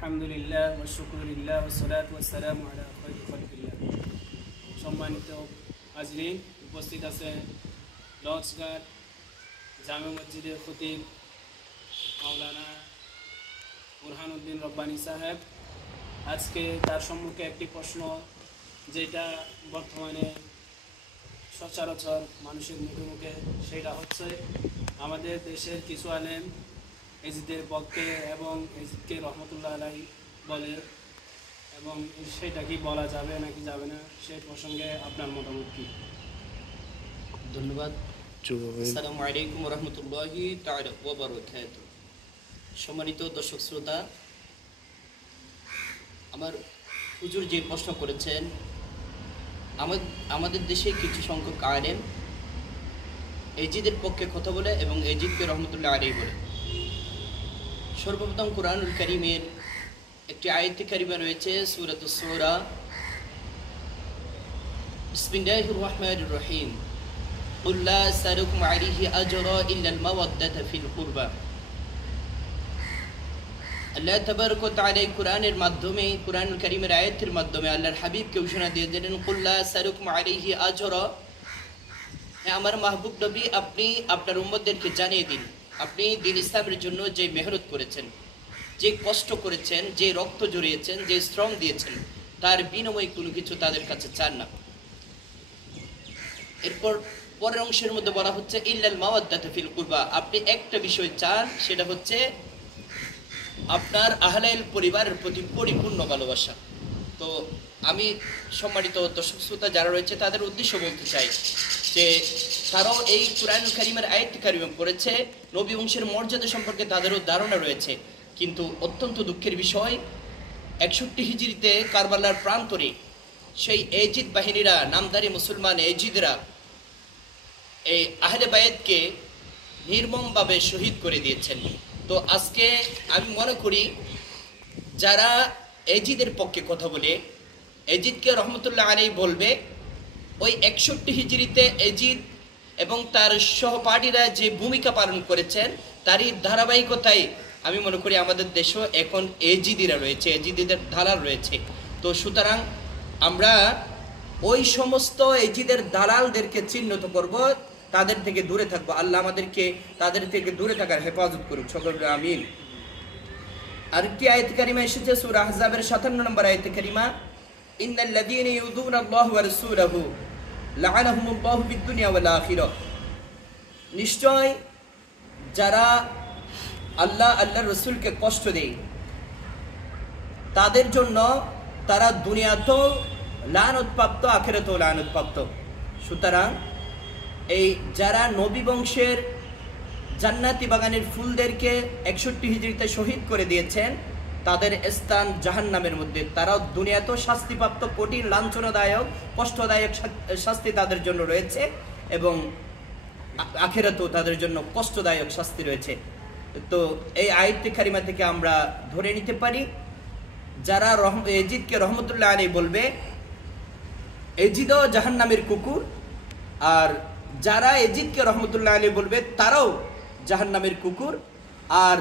আলহামদুলিল্লাহ ওয়া শুকরুলিল্লাহ ওয়া সালাতু ওয়া সালামু আলা খায়রি খালকিল্লাহ। সম্মানিত হাজরিন, উপস্থিত আছে লঞ্চঘাট জামে মসজিদের খতিব মাওলানা বুরহানুদ্দিন রব্বানী সাহেব। আজকে তার সম্মুখে একটি প্রশ্ন, যেটা বর্তমানে সচরাচর মানুষের মুখে মুখে, সেটা হচ্ছে আমাদের দেশের কিছু আলেম এজিদের পক্ষে এবং এজিদকে রহমতুল্লাহ আলাইহি বলে, এবং সেটা কি বলা যাবে নাকি যাবে না, সেই প্রসঙ্গে আপনার মতামত কি? ধন্যবাদ। আসসালামু আলাইকুম ওয়া রাহমাতুল্লাহি তাআলা ওয়া বারাকাতুহু। সম্মানিত দর্শক শ্রোতা, আমার হুজুর যে প্রশ্ন করেছেন, আমাদের দেশে কিছু সংখ্যক আলেম এজিদের পক্ষে কথা বলে এবং এজিদকে রহমতুল্লাহ আলাইহি বলে। সর্বপ্রথম কুরআনুল কারীমের একটি আয়াতে কারিমা রয়েছে, সূরাতুস সূরা, বিসমিল্লাহির রহমানির রহিম, কুল লা আসআলুকুম আলাইহি আজরা ইল্লাল মাওয়াদ্দাতা ফিল কুরবা। আল্লাহ তাবারক ওয়া তাআলা কুরআনের মাধ্যমে, কুরআনুল কারীমের আয়াতের মাধ্যমে আল্লাহর হাবিবকে ঘোষণা দিয়ে দিলেন, কুল লা আসআলুকুম আলাইহি আজরা, আমার মাহবুব নবী, আপনি আপনার উম্মতদেরকে জানিয়ে দিন, আপনি দ্বীন ইসলামের জন্য যে মেহনত করেছেন, যে কষ্ট করেছেন, যে রক্ত জড়িয়েছেন, যে শ্রম দিয়েছেন, তার বিনিময়ে কোনো কিছু তাদের কাছে চান না। এরপর পরের অংশের মধ্যে বলা হচ্ছে ইল্লাল মাওয়াদ্দাতা ফিল কুরবা, আপনি একটা বিষয় চান, সেটা হচ্ছে আপনার আহলাইল পরিবারের প্রতি পরিপূর্ণ ভালোবাসা। তো আমি সম্মানিত দর্শক শ্রোতা যারা রয়েছে তাদের উদ্দেশ্য বলতে চাই যে তারাও এই কুরআনুল কারীমের আয়াত কারিমা পড়েছে, নবী বংশের মর্যাদা সম্পর্কে তাদেরও ধারণা রয়েছে, কিন্তু অত্যন্ত দুঃখের বিষয় 61 হিজরিতে কারবালার প্রান্তরে সেই এজিদ বাহিনীরা, নামধারী মুসলমান এজিদরা এই আহলে বায়াতকে নির্মমভাবে শহীদ করে দিয়েছেন। তো আজকে আমি মনে করি যারা এজিদের পক্ষে কথা বলে, এজিদকে রহমতুল্লাহ আলাইহি বলবে, ওই 61 হিজরিতে এজিদ এবং তার সহপাঠীরা যে ভূমিকা পালন করেছেন, তারই ধারাবাহিকতায় আমি মনে করি আমাদের দেশেও এখন এজিদিরা রয়েছে, এজিদিদের দালাল রয়েছে। তো সুতরাং আমরা ওই সমস্ত এজিদের দালালদেরকে চিহ্নিত করব, তাদের থেকে দূরে থাকবো। আল্লাহ আমাদেরকে তাদের থেকে দূরে থাকার হেফাজত করুক, সকলে আমিন। আরেকটি আয়াত কারিমা এসেছে সূরা আহজাবের 57 নম্বর আয়াত কারিমা, ইন্নাল্লাযীনা ইউযুনা আল্লাহ ওয়া রাসূলাহু লা'আনাহুমুল্লাহু ফিদ দুনিয়া ওয়াল আখিরাহ, নিশ্চয় যারা আল্লাহর রাসূলকে কষ্ট দেয়, তাদের জন্য তারা দুনিয়াতেও লানত-প্রাপ্ত, আখিরাতেও লানত-প্রাপ্ত। সুতরাং এই যারা নবী বংশের জান্নাতি বাগানের ফুলদেরকে 61 হিজরিতে শহীদ করে দিয়েছেন, তাদের স্থান জাহান্নামের মধ্যে। তারাও দুনিয়াতেও শাস্তিপ্রাপ্ত, কঠিন লাঞ্ছনাদায়ক কষ্টদায়ক শাস্তি তাদের জন্য রয়েছে, এবং আখিরাতেও তাদের জন্য কষ্টদায়ক শাস্তি রয়েছে। তো এই আয়াত কারিমা থেকে আমরা ধরে নিতে পারি, যারা এজিদকে রহমতুল্লাহ আলাইহি বলবে, এজিদও জাহান্নামের কুকুর, আর যারা এজিদকে রহমতুল্লাহ আলাইহি বলবে তারাও জাহান্নামের কুকুর। আর